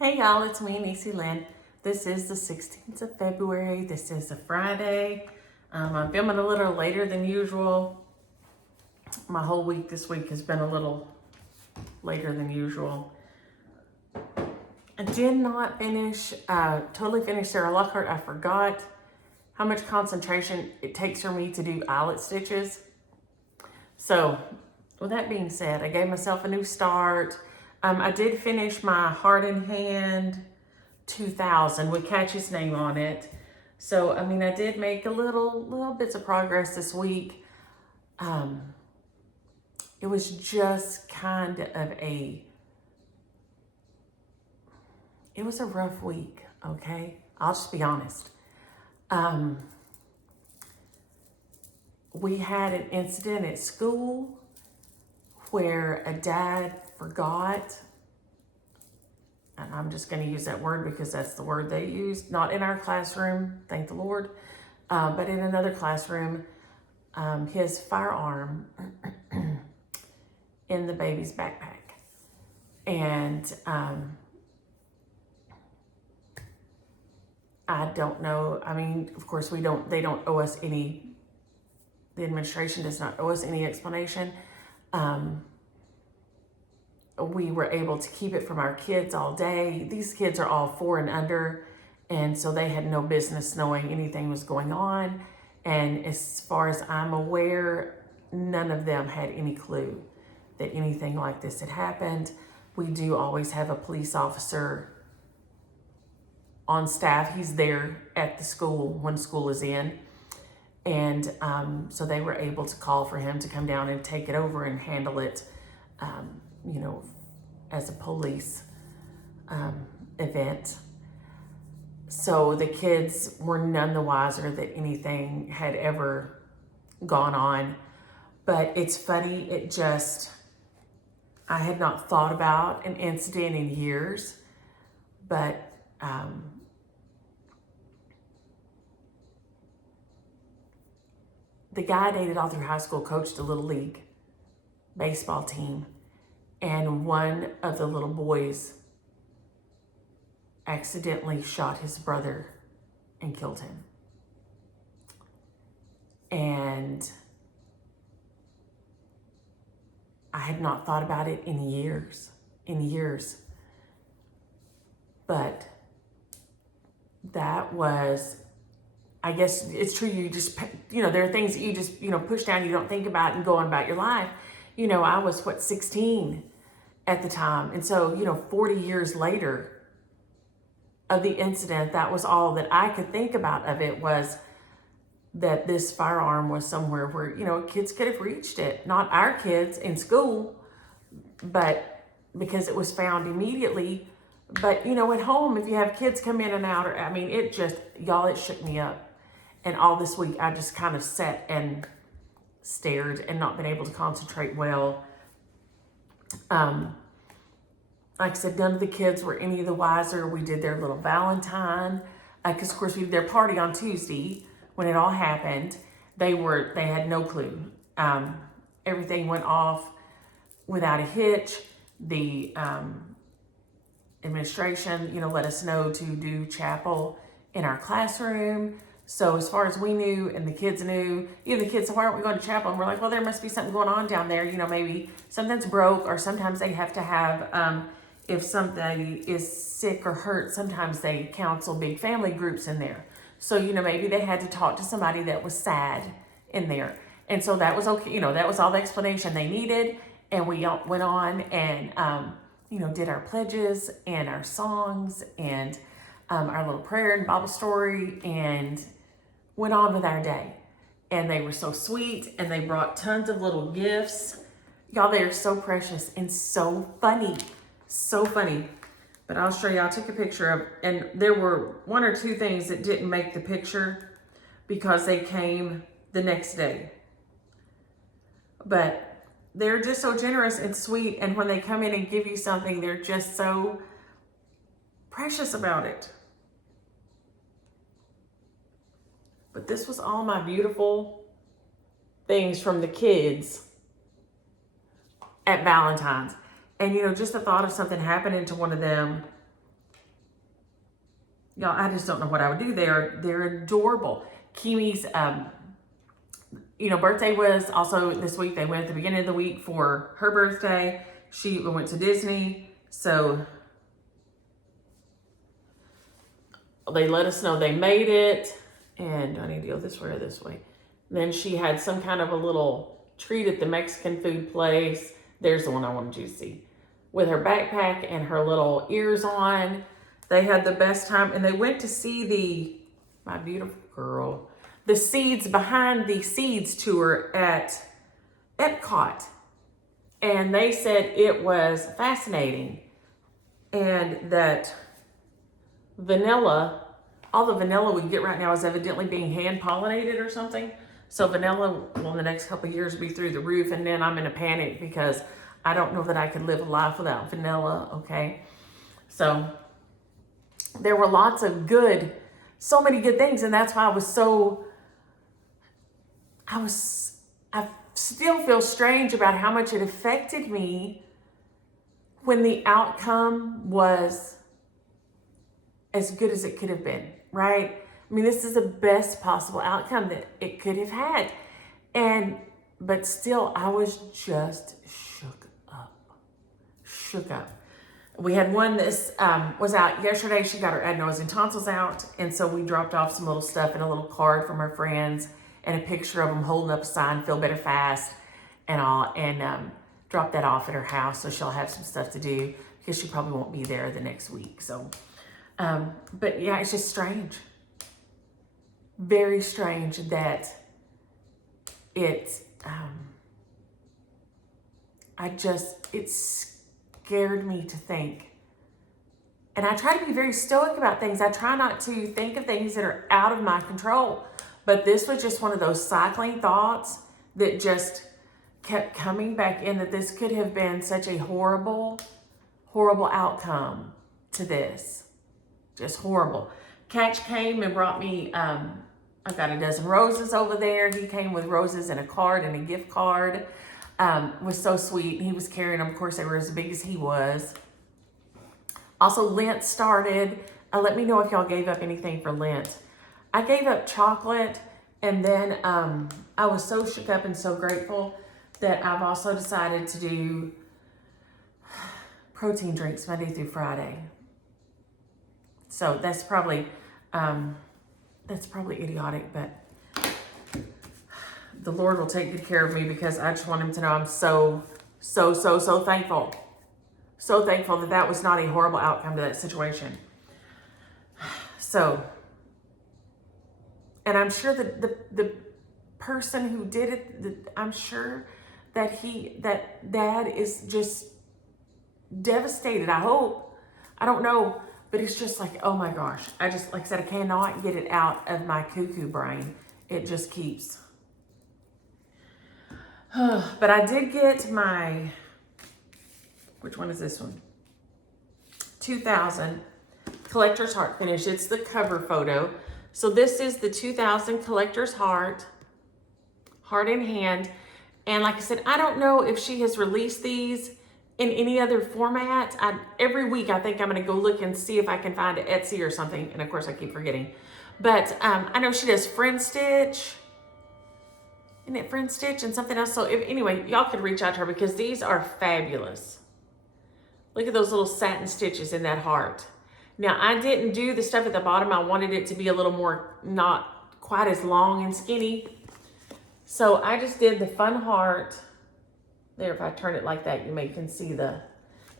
Hey y'all, it's me, Niecy Lynn. This is the 16th of February. This is a Friday. I'm filming a little later than usual. My whole week this week has been a little later than usual. I did not totally finish Sarah Lockhart. I forgot how much concentration it takes for me to do eyelet stitches. So with that being said, I gave myself a new start. I did finish my Heart in Hand 2000 with Catchy's name on it. So, I mean, I did make a little bits of progress this week. It was just kind of it was a rough week, okay? I'll just be honest. We had an incident at school where a dad forgot, and I'm just going to use that word because that's the word they used, not in our classroom, thank the Lord, but in another classroom, his firearm in the baby's backpack. And I don't know, I mean, of course they don't owe us any, the administration does not owe us any explanation. We were able to keep it from our kids all day. These kids are all 4 and under, and so they had no business knowing anything was going on. And as far as I'm aware, none of them had any clue that anything like this had happened. We do always have a police officer on staff. He's there at the school when school is in. And so they were able to call for him to come down and take it over and handle it, as a police event. So the kids were none the wiser that anything had ever gone on. But it's funny, I had not thought about an incident in years, but the guy I dated all through high school coached a little league baseball team, and one of the little boys accidentally shot his brother and killed him. And I had not thought about it in years. But that was, I guess it's true, you just, there are things that you just, push down, you don't think about and go on about your life. I was 16 at the time. And so, 40 years later of the incident, that was all that I could think about of it, was that this firearm was somewhere where, kids could have reached it. Not our kids in school, but because it was found immediately. But, at home, if you have kids come in and out, it shook me up. And all this week, I just kind of sat and stared and not been able to concentrate well. Like I said, none of the kids were any the wiser. We did their little Valentine, because of course we did their party on Tuesday when it all happened. They had no clue. Everything went off without a hitch. The administration, let us know to do chapel in our classroom. So as far as we knew, and the kids knew, even the kids said, why aren't we going to chapel? And we're like, well, there must be something going on down there. Maybe something's broke, or sometimes they have to have, if somebody is sick or hurt, sometimes they counsel big family groups in there. So, maybe they had to talk to somebody that was sad in there. And so that was okay. That was all the explanation they needed. And we went on and, did our pledges and our songs and our little prayer and Bible story, and went on with our day. And they were so sweet, and they brought tons of little gifts. Y'all, they are so precious and so funny. So funny. But I'll show you, I took a picture of, and there were 1 or 2 things that didn't make the picture because they came the next day. But they're just so generous and sweet, and when they come in and give you something, they're just so precious about it. But this was all my beautiful things from the kids at Valentine's. And, just the thought of something happening to one of them Y'all, I just don't know what I would do. They're adorable. Kimi's, birthday was also this week. They went at the beginning of the week for her birthday. We went to Disney. So they let us know they made it. And do I need to go this way or this way? And then she had some kind of a little treat at the Mexican food place. There's the one I wanted you to see. With her backpack and her little ears on. They had the best time. And they went to see my beautiful girl, the Seeds Behind the Seeds tour at Epcot. And they said it was fascinating. And that all the vanilla we get right now is evidently being hand pollinated or something. So vanilla will in the next couple of years be through the roof. And then I'm in a panic because I don't know that I could live a life without vanilla, okay? So there were so many good things. And that's why I still feel strange about how much it affected me when the outcome was as good as it could have been, right? I mean, this is the best possible outcome that it could have had. But still, I was just shook up. We had one that was out yesterday. She got her adenoids and tonsils out. And so we dropped off some little stuff and a little card from her friends and a picture of them holding up a sign, Feel Better Fast and all. And dropped that off at her house. So she'll have some stuff to do because she probably won't be there the next week. So, but yeah, it's just strange. Very strange that it scared me to think. And I try to be very stoic about things. I try not to think of things that are out of my control. But this was just one of those cycling thoughts that just kept coming back in, that this could have been such a horrible, horrible outcome to this. Just horrible. Catch came and brought me, I've got a dozen roses over there. He came with roses and a card and a gift card. Was so sweet. He was carrying them. Of course, they were as big as he was. Also, Lent started. Let me know if y'all gave up anything for Lent. I gave up chocolate, and then I was so shook up and so grateful that I've also decided to do protein drinks Monday through Friday. So that's probably idiotic, but the Lord will take good care of me because I just want him to know I'm so thankful. So thankful that was not a horrible outcome to that situation. So, and I'm sure that the person who did it, I'm sure that dad is just devastated. I hope. I don't know. But it's just like, oh my gosh. Like I said, I cannot get it out of my cuckoo brain. It just keeps. But I did get which one is this one? 2000 Collector's Heart finish. It's the cover photo. So this is the 2000 Collector's Heart in hand. And like I said, I don't know if she has released these in any other format. Every week I think I'm going to go look and see if I can find an Etsy or something. And of course I keep forgetting. But I know she does Friend Stitch. Isn't it Friend Stitch and something else? So anyway, y'all could reach out to her because these are fabulous. Look at those little satin stitches in that heart. Now I didn't do the stuff at the bottom. I wanted it to be a little more, not quite as long and skinny. So I just did the fun heart. There, if I turn it like that, you can see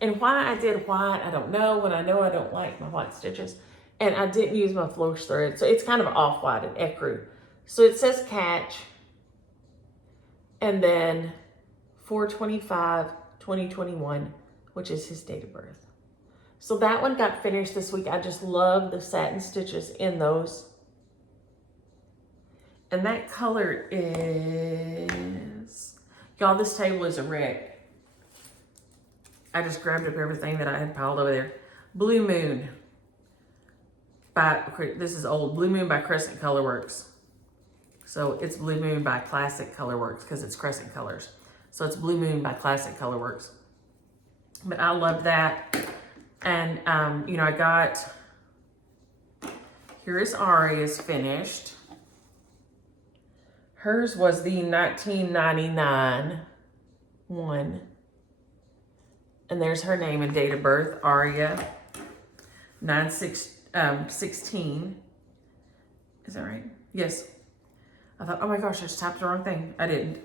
and why I did white, I don't know. When I know I don't like my white stitches. And I didn't use my flourish thread. So it's kind of off-white and ecru. So it says catch. And then 4/25/2021, which is his date of birth. So that one got finished this week. I just love the satin stitches in those. And that color is, y'all, this table is a wreck. I just grabbed up everything that I had piled over there. Blue Moon this is old, Blue Moon by Crescent Colorworks. So it's Blue Moon by Classic Colorworks because it's Crescent Colors. So it's Blue Moon by Classic Colorworks. But I love that. And, I got Here is Aria's finished. Hers was the 1999 one. And there's her name and date of birth, Aria, 9/16. Is that right? Yes. I thought, oh my gosh, I just typed the wrong thing. I didn't.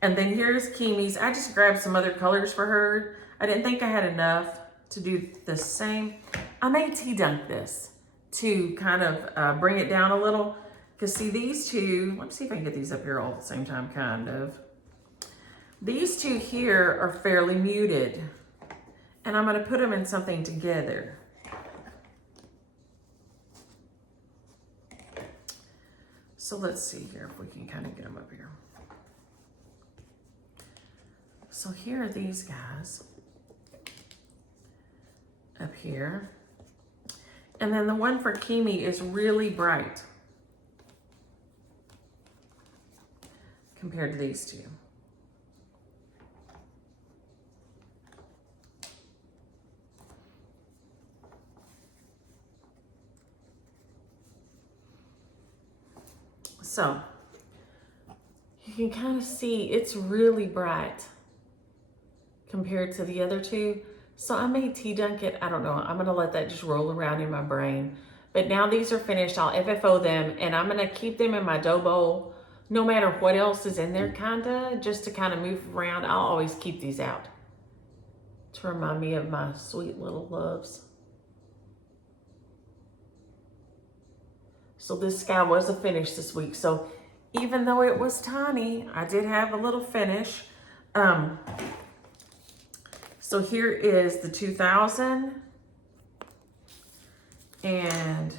And then here's Kimi's. I just grabbed some other colors for her. I didn't think I had enough to do the same. I may tea dunk this to kind of bring it down a little. Because see, these two, let me see if I can get these up here all at the same time, kind of. These two here are fairly muted. And I'm going to put them in something together. So let's see here if we can kind of get them up here. So here are these guys up here. And then the one for Kimi is really bright compared to these two. So you can kind of see it's really bright compared to the other two. So I may tea dunk it. I don't know. I'm going to let that just roll around in my brain. But now these are finished. I'll FFO them and I'm going to keep them in my dough bowl no matter what else is in there, kind of, just to kind of move around. I'll always keep these out to remind me of my sweet little loves. So this guy was a finish this week. So even though it was tiny, I did have a little finish. So here is the 2000. And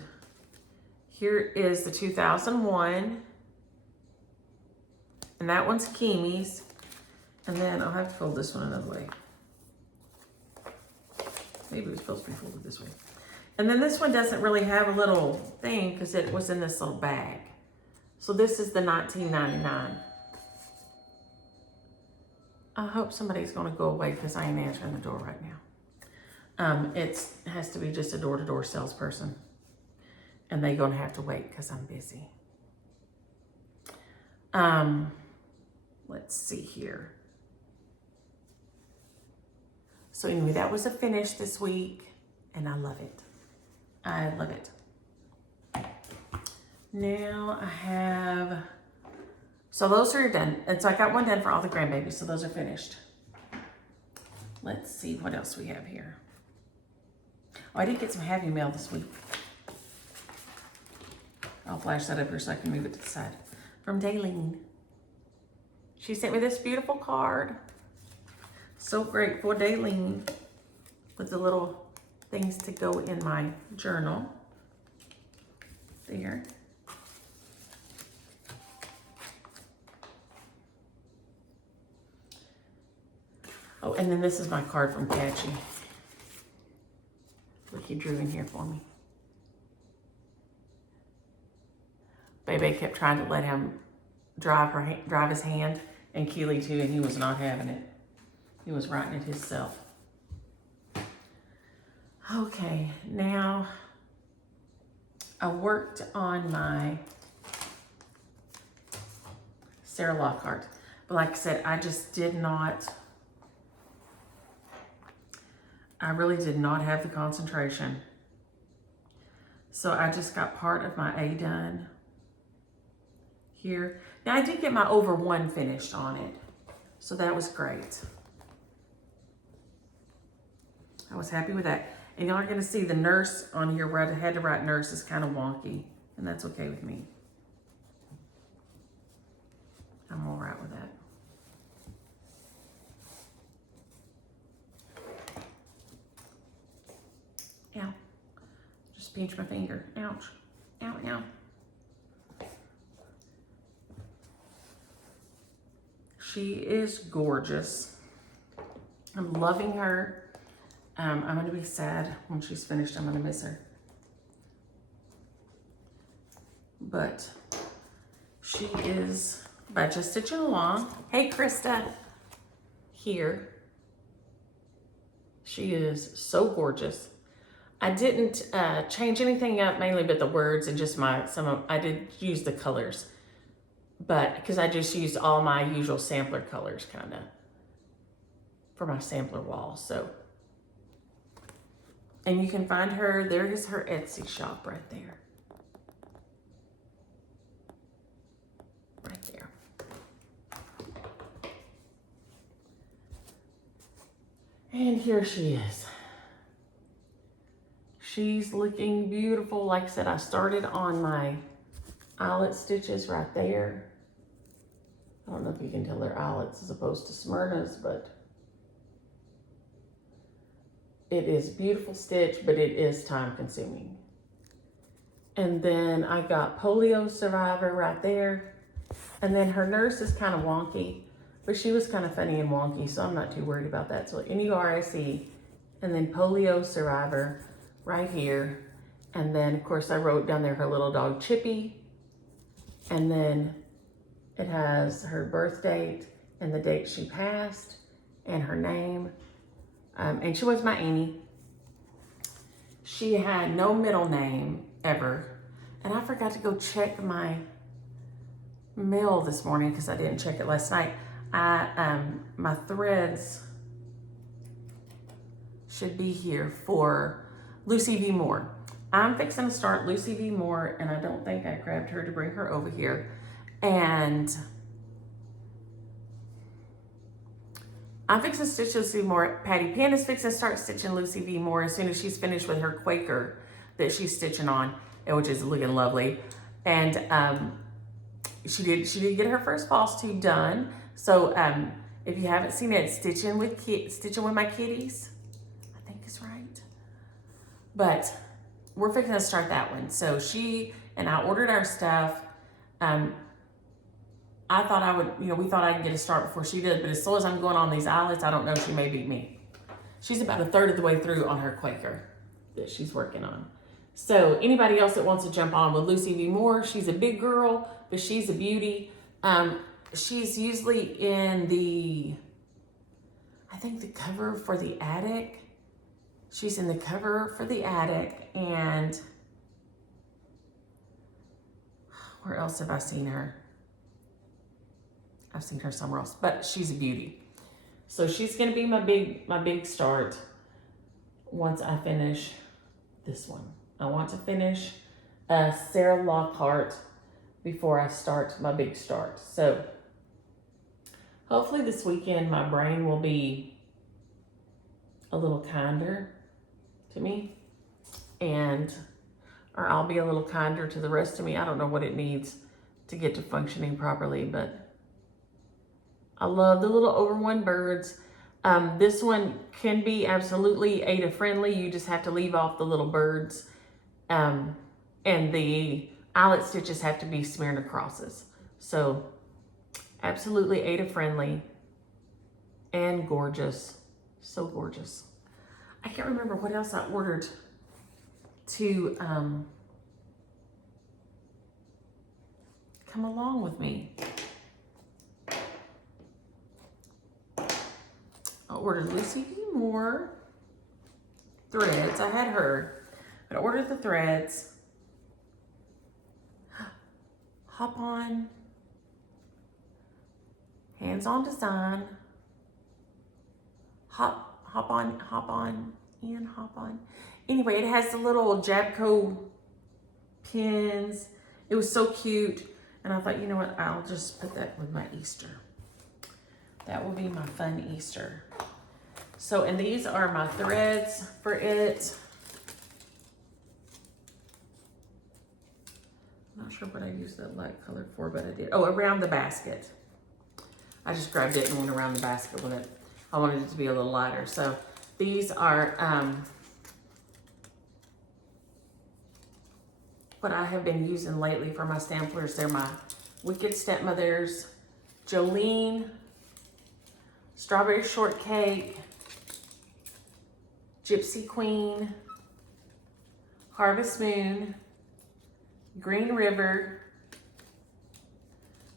here is the 2001. And that one's Kimi's. And then I'll have to fold this one another way. Maybe it was supposed to be folded this way. And then this one doesn't really have a little thing because it was in this little bag. So this is the 1999. I hope somebody's going to go away because I ain't answering the door right now. It has to be just a door-to-door salesperson. And they're going to have to wait because I'm busy. Let's see here. So anyway, that was a finish this week. And I love it. I love it. Now I have, so those are done. And so I got one done for all the grandbabies. So those are finished. Let's see what else we have here. Oh, I did get some Happy Mail this week. I'll flash that up here so I can move it to the side. From Daylene. She sent me this beautiful card. So grateful, Daylene. With the little things to go in my journal. There. Oh, and then this is my card from Catchy. What he drew in here for me. Bebe kept trying to let him drive his hand, and Keely too, and he was not having it. He was writing it himself. Okay, now I worked on my Sarah Lockhart, but like I said, I really did not have the concentration. So I just got part of my A done here. Now I did get my over 1 finished on it, so that was great. I was happy with that. And y'all are gonna see the nurse on here where I had to write nurse is kind of wonky, and that's okay with me. I'm all right with that. Ow. Just pinch my finger. Ouch. Ow, ow. She is gorgeous. I'm loving her. I'm going to be sad when she's finished. I'm going to miss her. But she is, by just stitching along. Hey, Krista. Here. She is so gorgeous. I didn't change anything up, mainly but the words and just I did use the colors, but because I just used all my usual sampler colors kind of for my sampler wall. So, and you can find her, there is her Etsy shop right there. Right there. And here she is. She's looking beautiful. Like I said, I started on my eyelet stitches right there. I don't know if you can tell they're eyelets as opposed to Smyrna's, but it is beautiful stitch, but it is time consuming. And then I got Polio Survivor right there. And then her nurse is kind of wonky, but she was kind of funny and wonky, so I'm not too worried about that. So NURIC, and then Polio Survivor right here. And then of course I wrote down there her little dog Chippy. And then it has her birth date and the date she passed and her name. And she was my Annie. She had no middle name ever. And I forgot to go check my mail this morning because I didn't check it last night. My threads should be here for Lucy V. Moore. I'm fixing to start Lucy V. Moore, and I don't think I grabbed her to bring her over here. And I'm fixing to stitch Lucy V. Moore. Patty Penn is fixing to start stitching Lucy V. Moore as soon as she's finished with her Quaker that she's stitching on, which is looking lovely. And she did get her first Flosstube done. So if you haven't seen it, Stitching with My Kitties, I think is right. But we're fixing to start that one. So she and I ordered our stuff. I thought I would, we thought I'd get a start before she did, but as slow as I'm going on these eyelets, I don't know, she may beat me. She's about a third of the way through on her Quaker that she's working on. So anybody else that wants to jump on with Lucy V. Moore, she's a big girl, but she's a beauty. She's usually in I think the cover for the attic. She's in the cover for the attic, and where else have I seen her? I've seen her somewhere else, but she's a beauty. So she's gonna be my big start once I finish this one. I want to finish Sarah Lockhart before I start my big start. So hopefully this weekend my brain will be a little kinder to me, or I'll be a little kinder to the rest of me. I don't know what it needs to get to functioning properly, but I love the little over one birds. This one can be absolutely Ada friendly. You just have to leave off the little birds. And the eyelet stitches have to be Smyrna crosses. So absolutely Ada friendly and gorgeous. So gorgeous. I can't remember what else I ordered to come along with me. I ordered Lucy V. Moore threads. I had her, but I ordered the threads. Hop on, hands on design. Hop on. Anyway, it has the little Jabco pins. It was so cute, and I thought, you know what? I'll just put that with my Easter. That will be my fun Easter. So, and these are my threads for it. I'm not sure what I used that light color for, but I did. Oh, around the basket. I just grabbed it and went around the basket with it. I wanted it to be a little lighter. So these are what I have been using lately for my samplers. They're my Wicked Stepmothers, Jolene, Strawberry Shortcake, Gypsy Queen, Harvest Moon, Green River,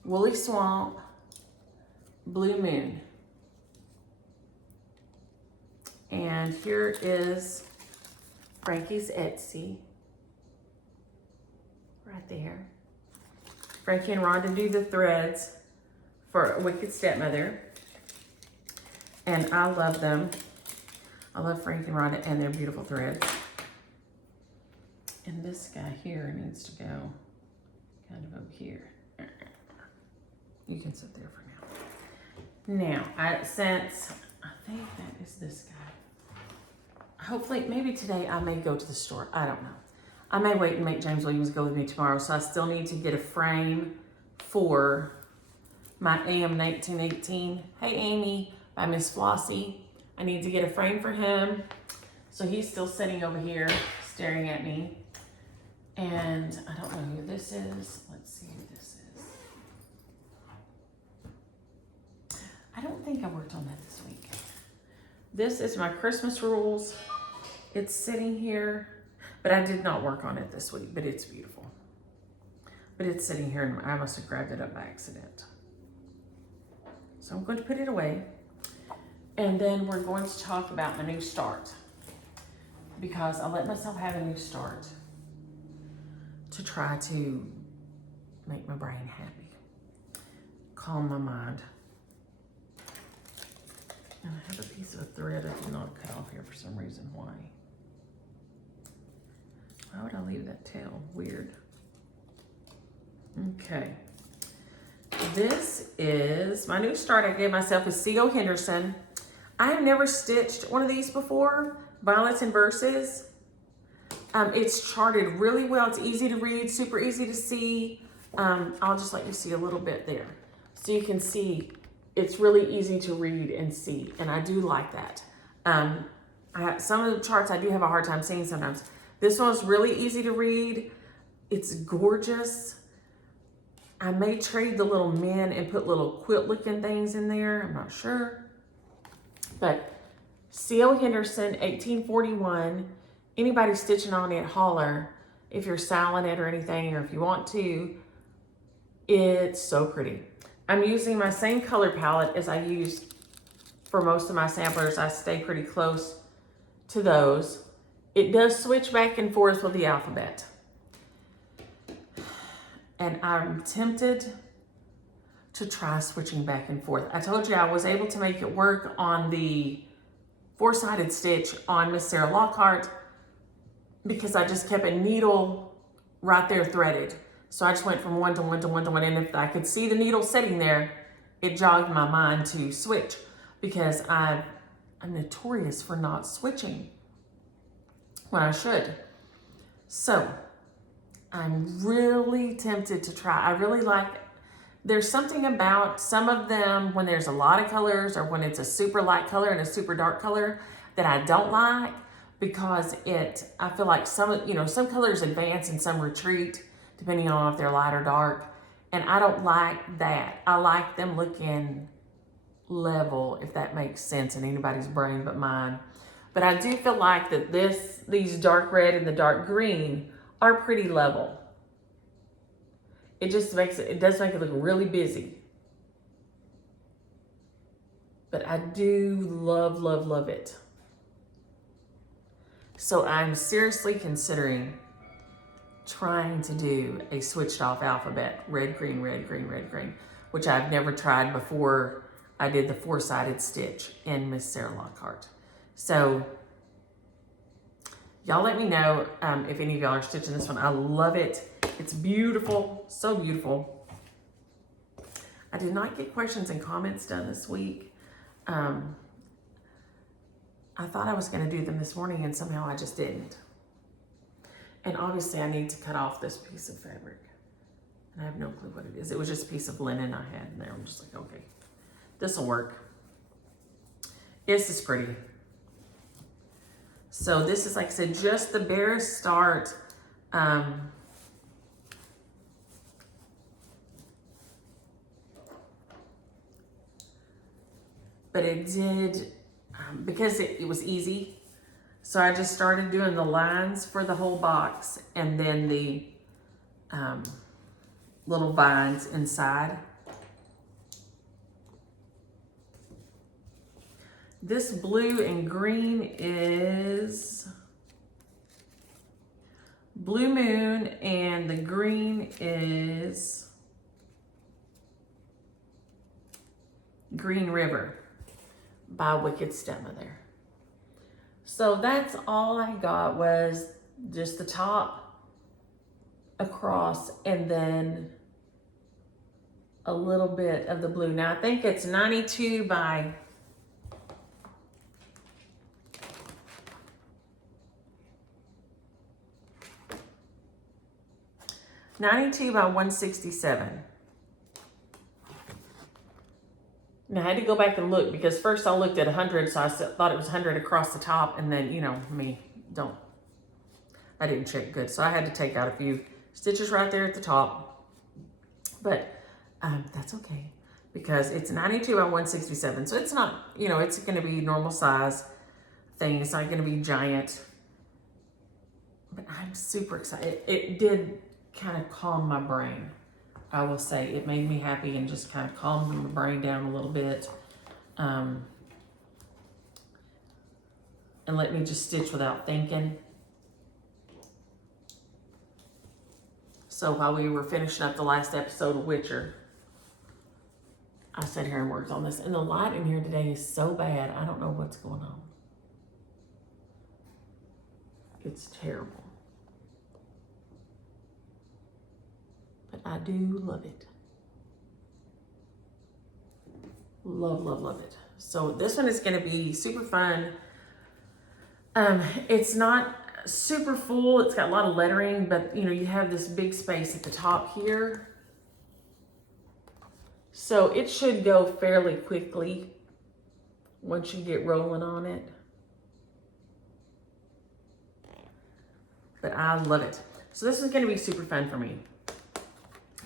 Woolly Swamp, Blue Moon. And here is Frankie's Etsy. Right there. Frankie and Rhonda do the threads for Wicked Stepmother. And I love them. I love Frankie and Rhonda and their beautiful threads. And this guy here needs to go kind of over here. You can sit there for now. Now, since I think that is this guy. Hopefully, maybe today I may go to the store. I don't know. I may wait and make James Williams go with me tomorrow. So I still need to get a frame for my AM 1918. Hey, Amy, by Miss Flossie. I need to get a frame for him. So he's still sitting over here staring at me. And I don't know who this is. Let's see who this is. I don't think I worked on that this week. This is my Christmas rules. It's sitting here, but I did not work on it this week, but it's beautiful. But it's sitting here and I must have grabbed it up by accident. So I'm going to put it away. And then we're going to talk about my new start, because I let myself have a new start to try to make my brain happy, calm my mind. And I have a piece of thread I did not cut off here for some reason. Why? Why would I leave that tail? Weird. Okay. This is my new start I gave myself is C.O. Henderson. I have never stitched one of these before. Violets and Verses. It's charted really well. It's easy to read, super easy to see. I'll just let you see a little bit there. So you can see it's really easy to read and see. And I do like that. Some of the charts I do have a hard time seeing sometimes. This one's really easy to read. It's gorgeous. I may trade the little men and put little quilt looking things in there. I'm not sure. But C.O. Henderson, 1841. Anybody stitching on it, holler if you're styling it or anything, or if you want to. It's so pretty. I'm using my same color palette as I used for most of my samplers. I stay pretty close to those. It does switch back and forth with the alphabet. And I'm tempted to try switching back and forth. I told you I was able to make it work on the 4-sided stitch on Miss Sarah Lockhart because I just kept a needle right there threaded. So I just went from one to one to one to one. And if I could see the needle sitting there, it jogged my mind to switch, because I'm notorious for not switching when I should. So I'm really tempted to try. I really like, there's something about some of them when there's a lot of colors or when it's a super light color and a super dark color that I don't like, because I feel like some colors advance and some retreat depending on if they're light or dark. And I don't like that. I like them looking level, if that makes sense in anybody's brain but mine. But I do feel like that these dark red and the dark green are pretty level. It just it does make it look really busy. But I do love, love, love it. So I'm seriously considering trying to do a switched off alphabet, red, green, red, green, red, green, which I've never tried before I did the 4-sided stitch in Miss Sarah Lockhart. So y'all let me know if any of y'all are stitching this one. I love it. It's beautiful, so beautiful. I did not get questions and comments done this week. I thought I was going to do them this morning and somehow I just didn't. And obviously I need to cut off this piece of fabric. And I have no clue what it is. It was just a piece of linen I had in there. I'm just like, okay, this will work. This is pretty. So this is, like I said, just the barest start. But it did, because it was easy. So I just started doing the lines for the whole box and then the little vines inside. This blue and green is Blue Moon, and the green is Green River by Wicked Stepmother. So that's all I got, was just the top across and then a little bit of the blue. Now I think it's 92 by 167. Now I had to go back and look because first I looked at 100, so I thought it was 100 across the top, and then, you know, I didn't check good. So I had to take out a few stitches right there at the top, but that's okay because it's 92 by 167. So it's not, you know, it's going to be normal size thing. It's not going to be giant, but I'm super excited. It did kind of calm my brain. I will say it made me happy and just kind of calmed my brain down a little bit, and let me just stitch without thinking. So while we were finishing up the last episode of Witcher, I sat here and worked on this, and the light in here today is so bad. I don't know what's going on. It's terrible. But I do love it. Love, love, love it. So this one is going to be super fun. It's not super full. It's got a lot of lettering, but you know, you have this big space at the top here. So it should go fairly quickly once you get rolling on it. But I love it. So this is going to be super fun for me.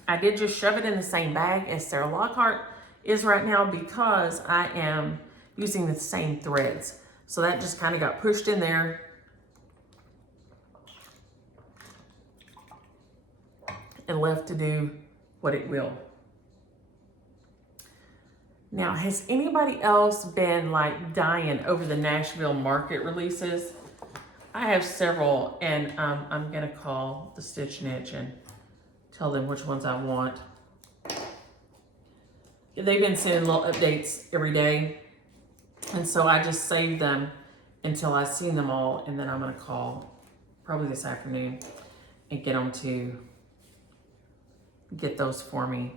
I did just shove it in the same bag as Sarah Lockhart is right now because I am using the same threads. So that just kind of got pushed in there. And left to do what it will. Now, has anybody else been like dying over the Nashville market releases? I have several, and I'm gonna call the Stitch Niche and tell them which ones I want. They've been sending little updates every day, and so I just saved them until I see them all, and then I'm gonna call probably this afternoon and get them to get those for me.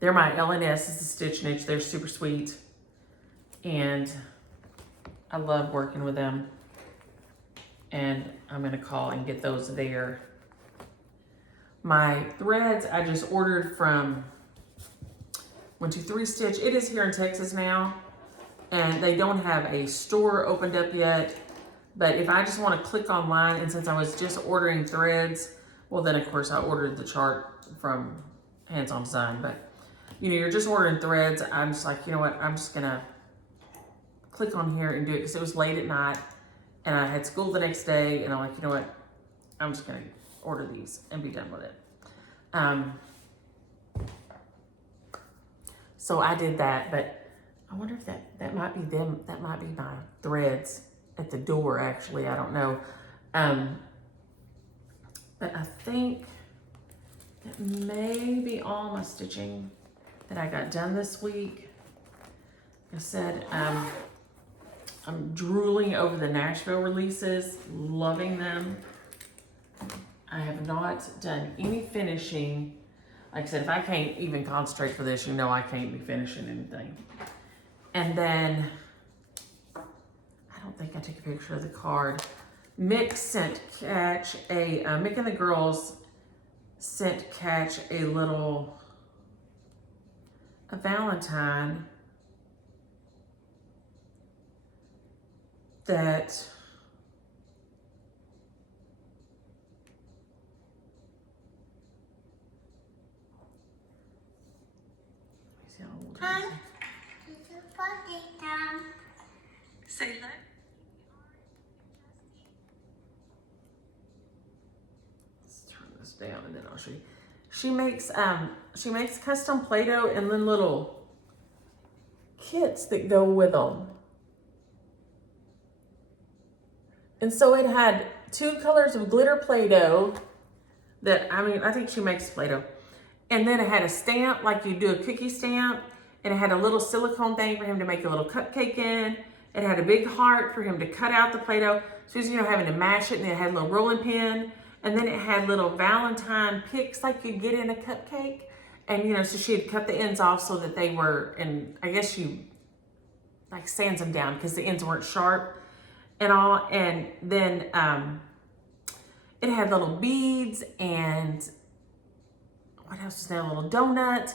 They're my LNS, is the Stitch Niche. They're super sweet, and I love working with them. And I'm gonna call and get those there. My threads, I just ordered from 123 Stitch. It is here in Texas now, and they don't have a store opened up yet. But if I just want to click online, and since I was just ordering threads, well then of course I ordered the chart from Hands On Design. But you know, you're just ordering threads. I'm just like, you know what, I'm just gonna click on here and do it because it was late at night and I had school the next day, and I'm like, you know what, I'm just gonna order these and be done with it. So I did that, but I wonder if that might be them. That might be my threads at the door, actually. I don't know. But I think that may be all my stitching that I got done this week. Like I said, I'm drooling over the Nashville releases, loving them. I have not done any finishing. Like I said, if I can't even concentrate for this, you know I can't be finishing anything. And then, I don't think I took a picture of the card. Mick sent Catch Mick and the girls sent Catch a Valentine that Hi, it's a party time. Say that. Let's turn this down and then I'll show you. She makes custom Play-Doh and then little kits that go with them. And so it had 2 colors of glitter Play-Doh that, I mean, I think she makes Play-Doh. And then it had a stamp, like you do a cookie stamp. And it had a little silicone thing for him to make a little cupcake in. It had a big heart for him to cut out the Play-Doh. So he's, having to mash it, and then it had a little rolling pin. And then it had little Valentine picks like you get in a cupcake. And, so she had cut the ends off so that they were, and I guess you like sands them down because the ends weren't sharp and all. And then it had little beads and what else is there? A little donut,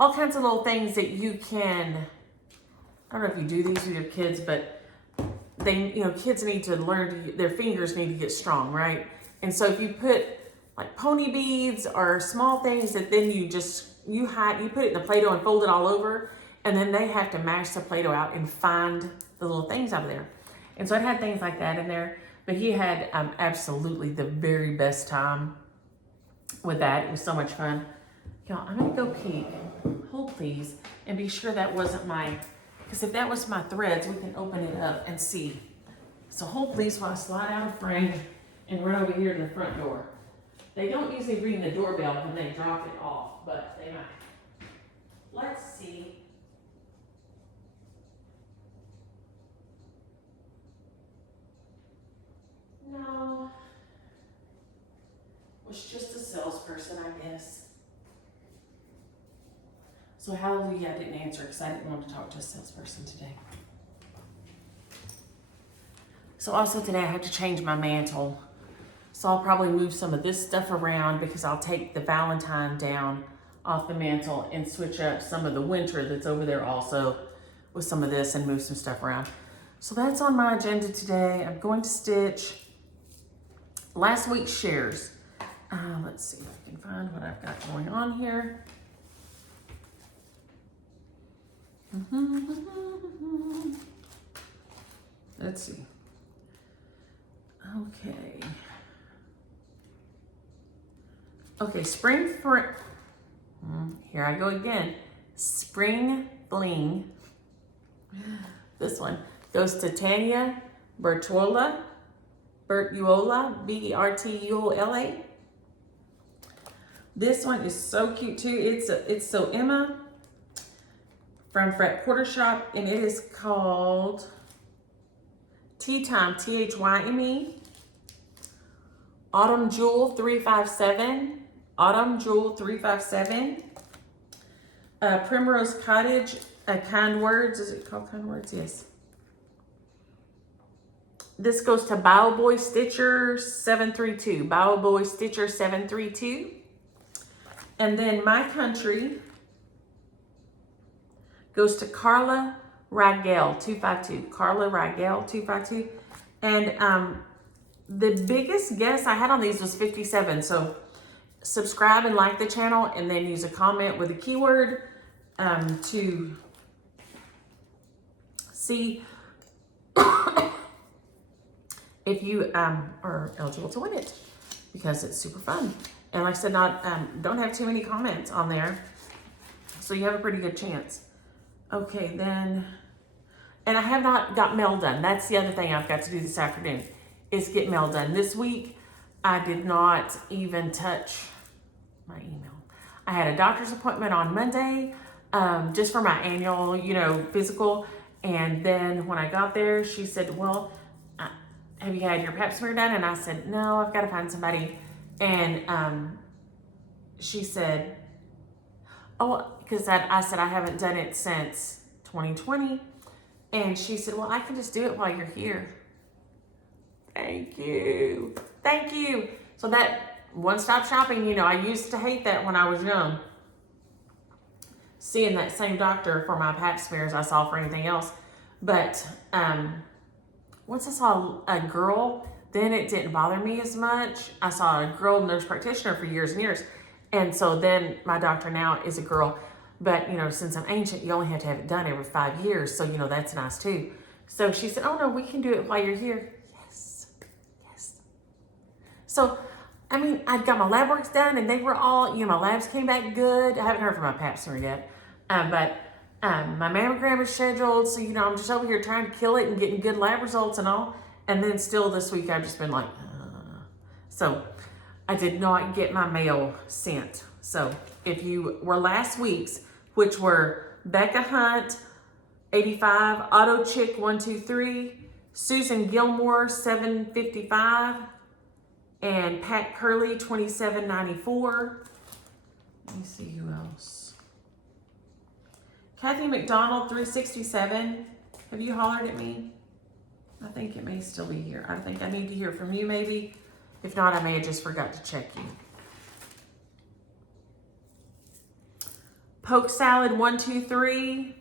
all kinds of little things that you can, I don't know if you do these with your kids, but they, kids need to learn their fingers need to get strong, right? And so if you put like pony beads or small things that then you put it in the Play-Doh and fold it all over, and then they have to mash the Play-Doh out and find the little things out of there. And so it had things like that in there, but he had absolutely the very best time with that. It was so much fun. Y'all, I'm gonna go peek, hold please, and be sure that wasn't because if that was my threads, we can open it up and see. So hold please while I slide out of frame and run over here to the front door. They don't usually ring the doorbell when they drop it off, but they might. Let's see. No. Was just a salesperson, I guess. So hallelujah, I didn't answer because I didn't want to talk to a salesperson today. So also today I have to change my mantle. So I'll probably move some of this stuff around because I'll take the Valentine down off the mantle and switch up some of the winter that's over there also with some of this and move some stuff around. So that's on my agenda today. I'm going to stitch last week's shares. Let's see if I can find what I've got going on here. Let's see. Okay, spring for here I go again. Spring Bling. This one goes to Tanya Bertuola, Bertuola. This one is so cute too. It's so Emma from Fret Quarter Shop, and it is called Tea Time, THYME. Autumn Jewel 357. Autumn Jewel 357. Primrose Cottage, Kind Words. Is it called Kind Words? Yes. This goes to Bow Boy Stitcher 732. Bow Boy Stitcher 732. And then My Country goes to Carla Ragel 252. Carla Ragel 252. And the biggest guess I had on these was 57. So subscribe and like the channel, and then use a comment with a keyword to see if you are eligible to win it, because it's super fun. And like I said, don't have too many comments on there, so you have a pretty good chance. Okay, then, and I have not got mail done. That's the other thing I've got to do this afternoon, is get mail done. This week, I did not even touch my email. I had a doctor's appointment on Monday, just for my annual, physical. And then when I got there, she said, well, have you had your pap smear done? And I said, no, I've got to find somebody. And she said, oh, because I said I haven't done it since 2020. And she said, well, I can just do it while you're here. Thank you. Thank you. So that one-stop shopping, I used to hate that when I was young. Seeing that same doctor for my pap smears I saw for anything else. But once I saw a girl, then it didn't bother me as much. I saw a girl nurse practitioner for years and years. And so then my doctor now is a girl. But, since I'm ancient, you only have to have it done every 5 years. So, that's nice too. So she said, oh no, we can do it while you're here. Yes. So, I got my lab works done, and they were all, my labs came back good. I haven't heard from my pap smear yet. But my mammogram is scheduled. So, I'm just over here trying to kill it and getting good lab results and all. And then still this week, I've just been like, So I did not get my mail sent. So if you were last week's, which were Becca Hunt, 85, Auto Chick 123, Susan Gilmore 755, and Pat Curley 2794. Let me see who else. Kathy McDonald 367. Have you hollered at me? I think it may still be here. I think I need to hear from you maybe. If not, I may have just forgot to check you. Poke Salad 123.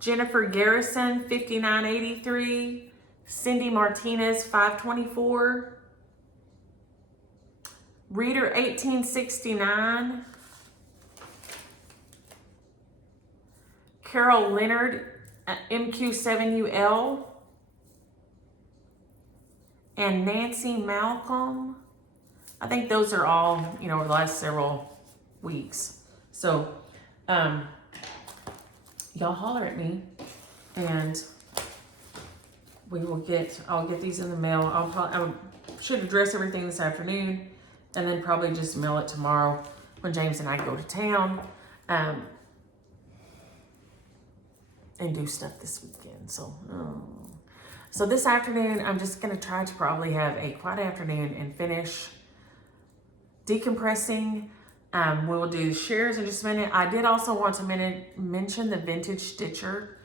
Jennifer Garrison 5983. Cindy Martinez 524. Reader 1869. Carol Leonard MQ7UL. And Nancy Malcolm. I think those are all, you know, over the last several weeks. So, y'all holler at me and I'll get these in the mail. I should address everything this afternoon and then probably just mail it tomorrow when James and I go to town, and do stuff this weekend. So this afternoon, I'm just gonna try to probably have a quiet afternoon and finish decompressing. We will do shares in just a minute. I did also want to mention the Vintage Stitcher.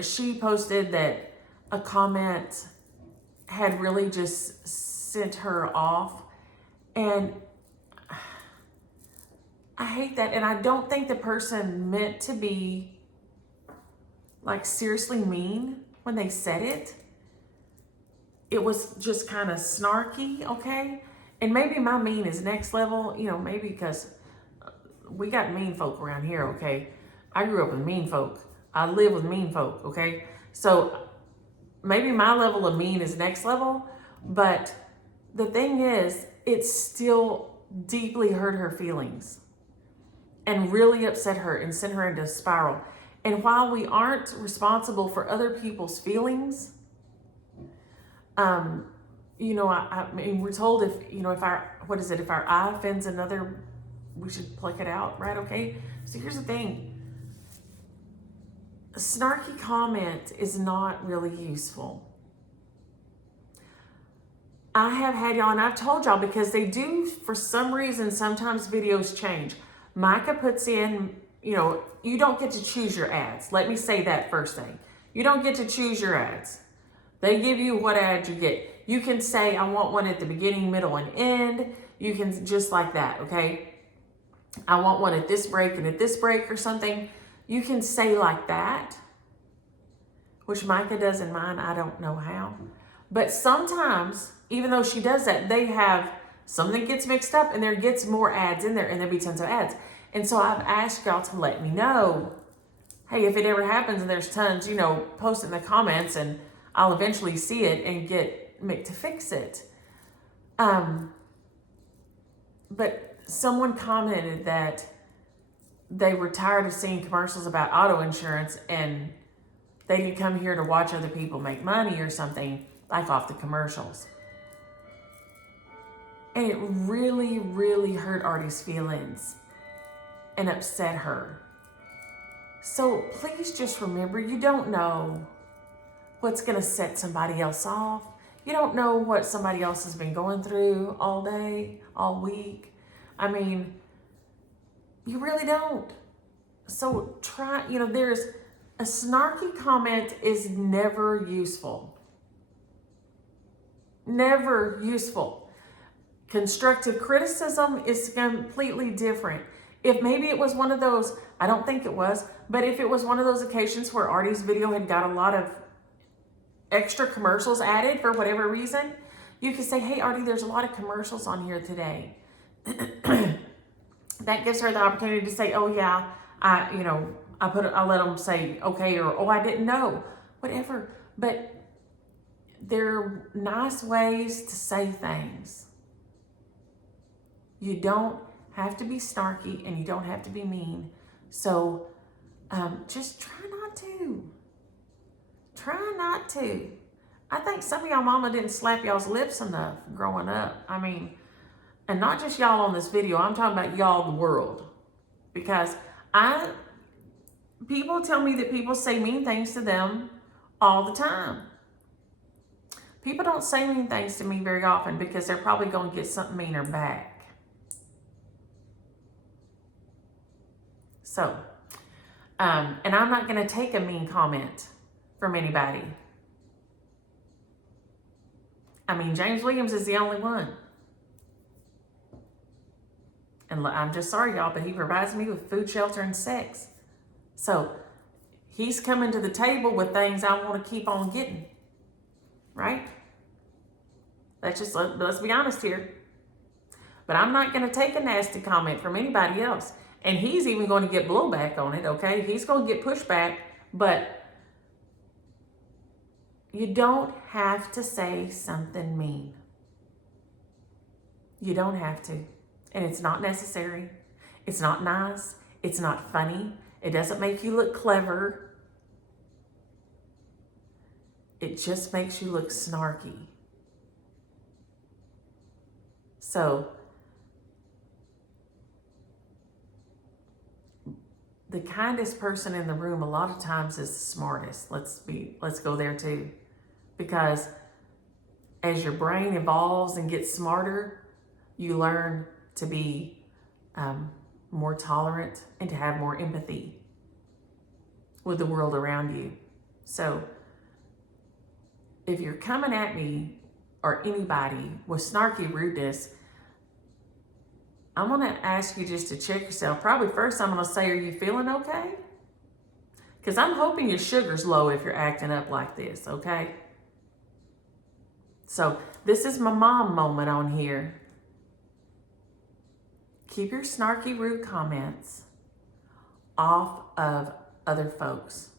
She posted that a comment had really just sent her off. And I hate that. And I don't think the person meant to be like seriously mean when they said it. It was just kind of snarky, okay? And maybe my mean is next level, you know, maybe because we got mean folk around here, okay? I grew up with mean folk. I live with mean folk, okay? So maybe my level of mean is next level, but the thing is, it still deeply hurt her feelings and really upset her and sent her into a spiral. And while we aren't responsible for other people's feelings, you know, I mean, we're told if our eye offends another, we should pluck it out, right? Okay. So here's the thing. A snarky comment is not really useful. I have had y'all, and I've told y'all, because they do, for some reason, sometimes videos change. Micah puts in, you know, you don't get to choose your ads. Let me say that first thing. You don't get to choose your ads. They give you what ad you get. You can say, I want one at the beginning, middle, and end. You can just like that, okay? I want one at this break and at this break or something. You can say like that, which Micah does in mine. I don't know how. But sometimes, even though she does that, they have something gets mixed up and there gets more ads in there and there'll be tons of ads. And so I've asked y'all to let me know, hey, if it ever happens and there's tons, you know, post it in the comments and I'll eventually see it and get Mick to fix it. But someone commented that they were tired of seeing commercials about auto insurance and they didn't come here to watch other people make money or something, like off the commercials. And it really, really hurt Artie's feelings and upset her. So please just remember, you don't know what's gonna set somebody else off. You don't know what somebody else has been going through all day, all week. I mean, you really don't. So try, you know, there's a snarky comment is never useful. Never useful. Constructive criticism is completely different. If maybe it was one of those, I don't think it was, but if it was one of those occasions where Artie's video had got a lot of extra commercials added for whatever reason, you could say, hey, Artie, there's a lot of commercials on here today. That gives her the opportunity to say, oh yeah, I let them say, okay, or, oh, I didn't know, whatever. But there are nice ways to say things. You don't have to be snarky and you don't have to be mean. So just try not to. Try not to. I think some of y'all mama didn't slap y'all's lips enough growing up. I mean, and not just y'all on this video, I'm talking about y'all the world. Because people tell me that people say mean things to them all the time. People don't say mean things to me very often because they're probably going to get something meaner back. So, and I'm not going to take a mean comment from anybody. I mean, James Williams is the only one. And I'm just sorry, y'all, but he provides me with food, shelter, and sex. So he's coming to the table with things I want to keep on getting. Right? Let's be honest here. But I'm not going to take a nasty comment from anybody else. And he's even going to get blowback on it, okay? He's going to get pushback, but you don't have to say something mean. You don't have to. And it's not necessary. It's not nice. It's not funny. It doesn't make you look clever. It just makes you look snarky. So, the kindest person in the room a lot of times is the smartest. Let's go there too. Because as your brain evolves and gets smarter, you learn to be more tolerant and to have more empathy with the world around you. So if you're coming at me or anybody with snarky rudeness, I'm going to ask you just to check yourself. Probably first I'm going to say, are you feeling okay? Because I'm hoping your sugar's low if you're acting up like this, okay? So this is my mom moment on here. Keep your snarky, rude comments off of other folks.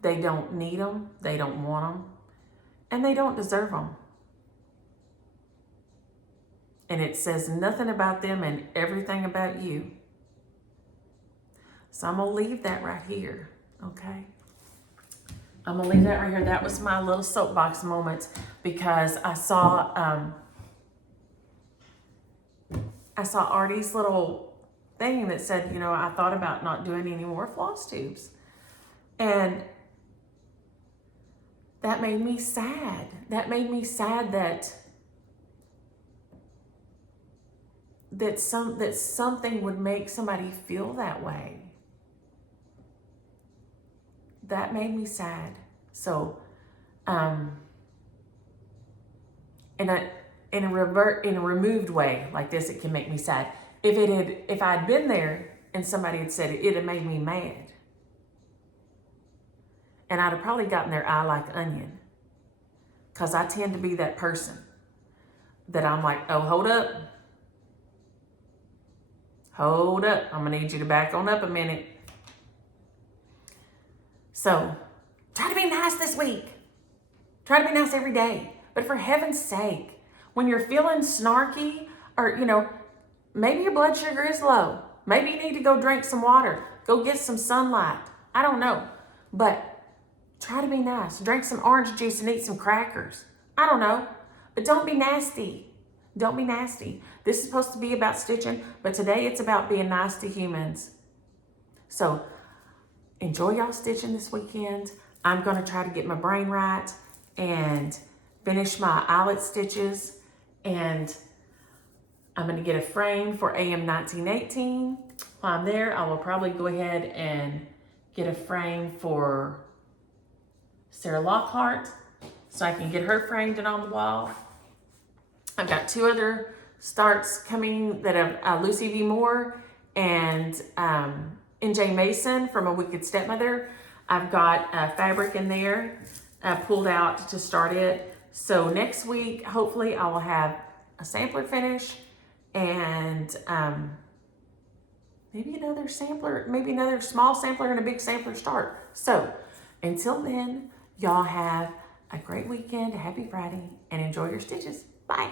They don't need them, they don't want them, and they don't deserve them. And it says nothing about them and everything about you. So I'm going to leave that right here, okay? I'm going to leave that right here. That was my little soapbox moment because I saw Artie's little thing that said, I thought about not doing any more floss tubes. And that made me sad. That made me sad that something would make somebody feel that way. That made me sad. So, in a removed way like this, it can make me sad. If I'd been there and somebody had said it, it'd have made me mad. And I'd have probably gotten their eye like onion. Because I tend to be that person that I'm like, oh, hold up. Hold up. I'm going to need you to back on up a minute. So, try to be nice this week. Try to be nice every day. But for heaven's sake, when you're feeling snarky or, maybe your blood sugar is low. Maybe you need to go drink some water. Go get some sunlight. I don't know. But try to be nice. Drink some orange juice and eat some crackers. I don't know. But don't be nasty. Don't be nasty. This is supposed to be about stitching, but today it's about being nice to humans. So enjoy y'all stitching this weekend. I'm going to try to get my brain right and finish my eyelet stitches. And I'm going to get a frame for AM 1918. While I'm there, I will probably go ahead and get a frame for Sarah Lockhart so I can get her framed and on the wall. I've got two other starts coming that have Lucy V. Moore and N.J. Mason from A Wicked Stepmother. I've got fabric in there pulled out to start it. So next week, hopefully I will have a sampler finish and maybe another sampler, maybe another small sampler and a big sampler start. So until then, y'all have a great weekend, a happy Friday, and enjoy your stitches. Bye.